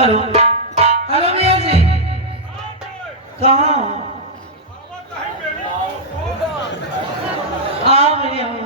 Hello hello भैया जी, कहाँ हो? आओ भैया हो।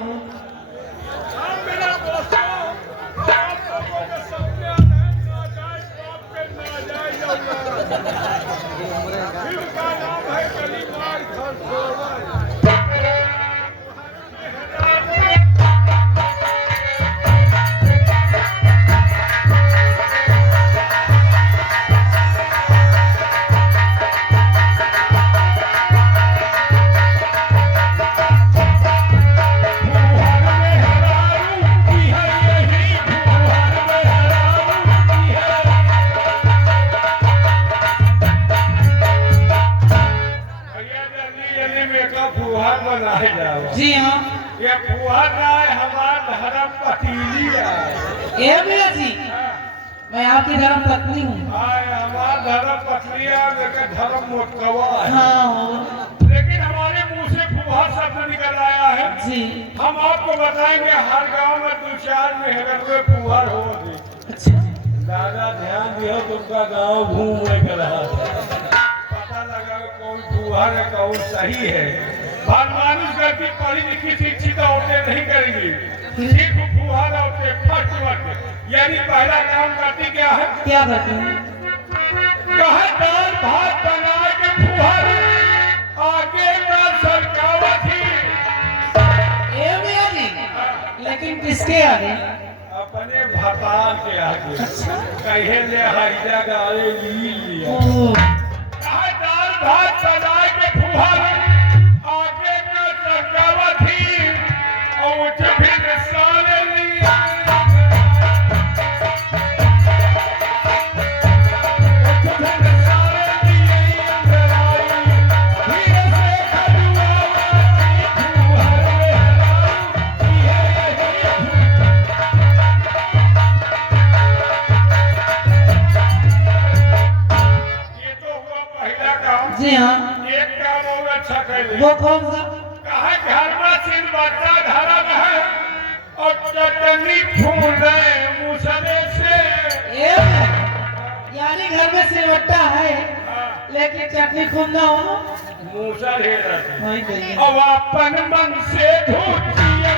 जी हाँ, ये फुहार राय हमारा धर्म पतीली है। ए भैया जी, मैं आपकी धर्म पत्नी हूँ। आय हमारा धर्म पतलिया लेकिन धर्म मोटकवा है। हाँ हो लेकिन हमारे मुंह से फुहार शब्द निकल आया है। जी। हम आपको बताएंगे हर गांव में 2-4 मेहनत में फुहार हो गई। अच्छा दादा ध्यान दियो, तुमका गांव घूम कर रहा था, पता लगा कौन फुहार है कौन सही है। मानुष करती पढ़ी लिखी शिक्षित औरतें नहीं करेंगी, सिर्फ फुहार औरतें फर्स्ट वर्ग यानी पहला काम करती क्या है? क्या करते हैं? कहा दाल भात बना के फुहार आगे का सरकावत ही। ए भैया जी, लेकिन किसके आगे? अपने भतार के आगे। अच्छा कहे ले हाइजा गाले ली लिया। ओह, कहा दाल भात बना के फुहार आगे का सरकावत ही और फिर साले लिया। जी हाँ, एक काम और अच्छा कर ले। वो कौन सा? कहा घर में सिर बच्चा धर्म है और चटनी फूले मुसरे से। ए भैया, यानी घर में सिलवट्टा है लेकिन चटनी खूब ना हो। मूसर है रहते। वही कहिए। अब अपन मन से धूतिया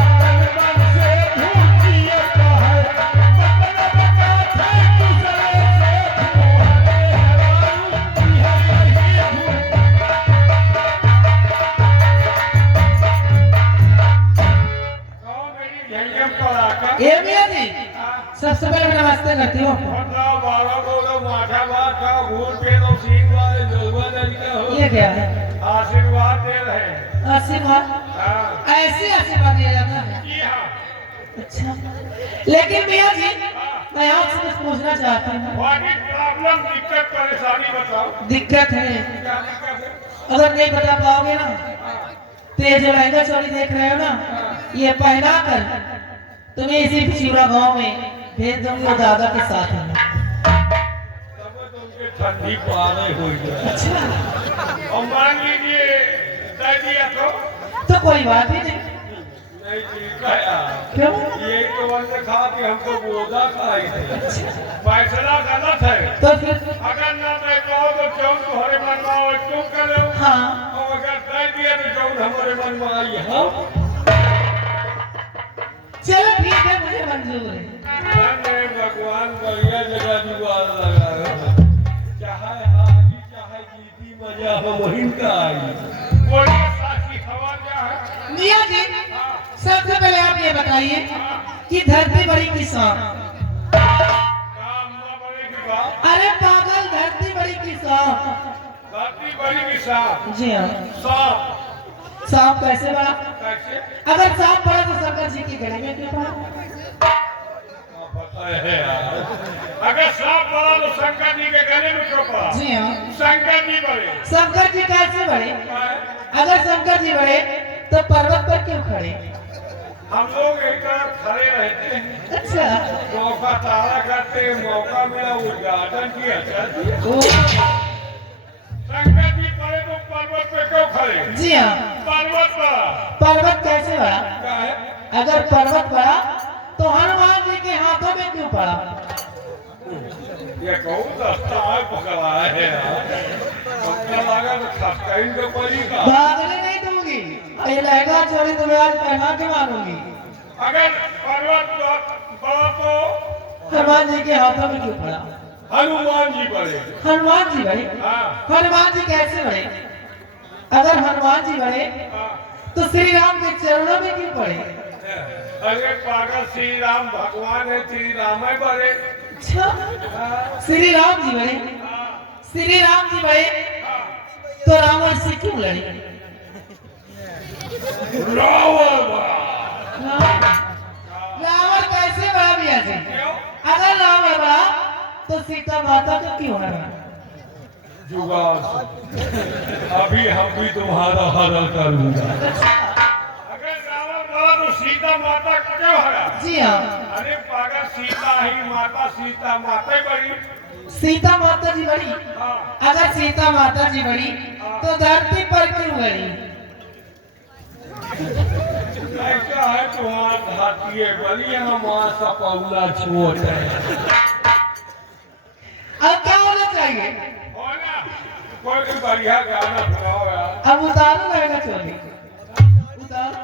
अपन मन से धूतिया कहे मतलब का थे मुसरे से फुहारे हरारू कौन मेरी झंझम पड़ाका। ए भैया जी, सबसे पहले नमस्ते करती हूँ। मतलब 12 लोग माथा बात का घूर पे तो सीख वाले जोगवा लड़का हो। ये क्या है? आशीर्वाद दे रहे हैं। आशीर्वाद? हाँ ऐसे आशीर्वाद दिया जाता है? जी हाँ। अच्छा, लेकिन भैया जी, मैं आपसे कुछ पूछना चाहती हूँ। वाकई प्रॉब्लम दिक्कत परेशानी बताओ। दिक्कत है, क्या दिक्कत है? अगर नहीं बता पाओगे ना तो ये जो लहंगा चोली देख रहे हो ना, ये पहना कर तुम्हें इसी पिछड़ा गांव में भेज दूंगी और दादा के साथ में। तब तुमके ठंडी पारे हो गई। अच्छा, और मान लीजिए दे दिया तो कोई बात ही नहीं। नहीं ठीक है यार। क्यों? ये तो वंश खा के हमको बोधा खाई थे। फैसला गलत है। तो फिर अगर ना दे पाओ तो चौन तुम्हारे मन में आओ तुम करो। हाँ, और अगर दे दिया तो चौन हमारे मन में आई हाँ। चलो ठीक है, मुझे मंजूर है। धन्य भगवान बढ़िया जगह जुगाड़ लगा। चाहे हाजी चाहे जीती मजा हम वहीं का आई। कोई साथी खबर क्या है? मियाँ जी, सबसे पहले आप ये बताइए कि धरती बड़ी की सांप? काम ना बड़े की बात। अरे पागल, धरती बड़ी की सांप? धरती बड़ी की सांप। जी हाँ। सांप सांप कैसे बड़ा? कैसे? अगर सांप बड़ा तो शंकर जी के गले में क्यों पड़ा? पता है यार। अगर सांप बड़ा तो शंकर जी के गले में क्यों पड़ा? जी हाँ। शंकर जी बड़े। शंकर जी कैसे बड़े? अगर शंकर जी बड़े तो पर्वत पर क्यों खड़े? हम लोग एक तरफ खड़े रहते हैं। अच्छा, मौका तारा करते मौका मिला उद्घाटन किया जाती है। ओ, शंकर जी पड़े तो पर्वत पे क्यों खड़े? जी हाँ। पर्वत पर पर्वत कैसे बड़ा? क्या है? अगर पर्वत बड़ा तो हनुमान में क्यों पड़ा? ये कौन रास्ता है पकड़ा है यार? पक्का लगा तो खस्ता इनको पड़ेगा। भागने नहीं दूंगी, ये लहंगा चोरी तुम्हें आज पहना के मारूंगी। अगर पर्वत बड़ा तो हनुमान जी के हाथों में क्यों पड़ा? हनुमान जी बड़े। हनुमान जी बड़े? हाँ हनुमान जी कैसे बड़े? अगर हनुमान जी बड़े हाँ। तो श्री राम के चरणों में क्यों पड़े? अरे पागल, श्री राम भगवान है, श्री राम है बड़े। अच्छा, श्री राम जी बड़े? हाँ, श्री राम जी बड़े हाँ। तो रावण से क्यों लड़े? रावण बड़ा। रावण कैसे बड़ा भैया जी? क्यों? अगर रावण बड़ा तो सीता माता को क्यों हरा? जुगाड़ से। अभी हम भी तुम्हारा हरण करूंगा। अगर रावण बड़ा तो सीता माता को क्यों हरा? जी हाँ, अरे पागल, सीता ही माता, सीता माता ही बड़ी। सीता माता जी बड़ी? हाँ। अगर सीता माता जी बड़ी तो धरती पर क्यों बड़ी? ऐसा है तुम्हारा घाटी बड़ी, हम वहाँ सपौला छोड़ है। अब क्या होना चाहिए? हो ना? कोई भी बढ़िया गाना सुनाओ यार। अब उतारो लहंगा चोली, उतारो।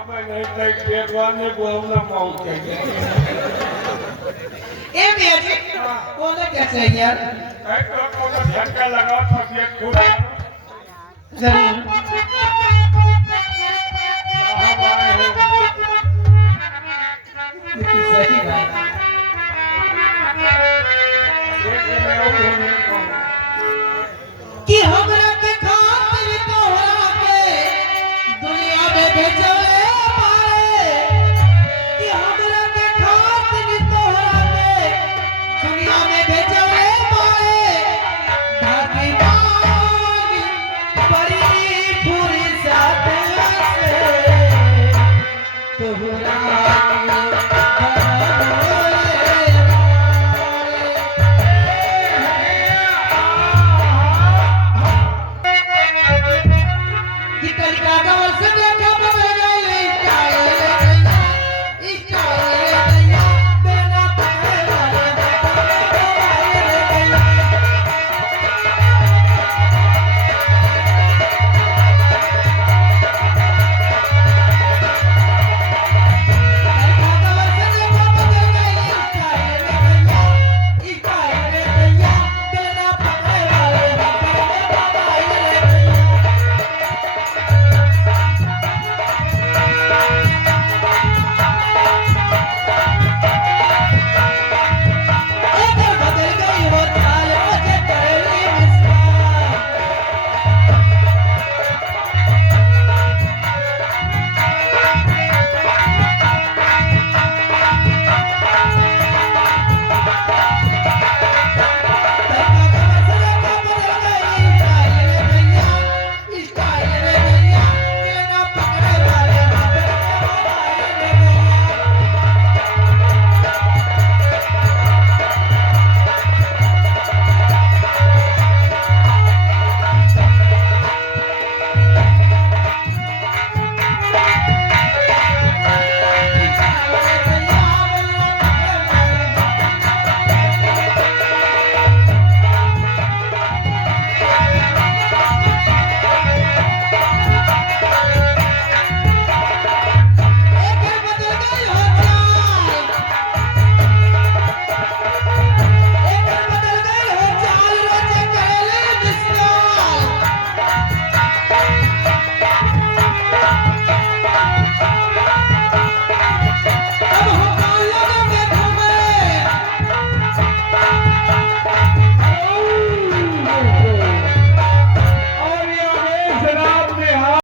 अब नहीं देख देखवान ने बोलना मौत कर दिया। ए भैया जी, बोलना क्या चाहिए यार? ऐ तो कोनो झटका लगाओ तबीयत खुद जरूर। साहब आए हो। सही बात। एक में और होने को। कि हमरा के खातिर तोहरा के दुनिया में भेजल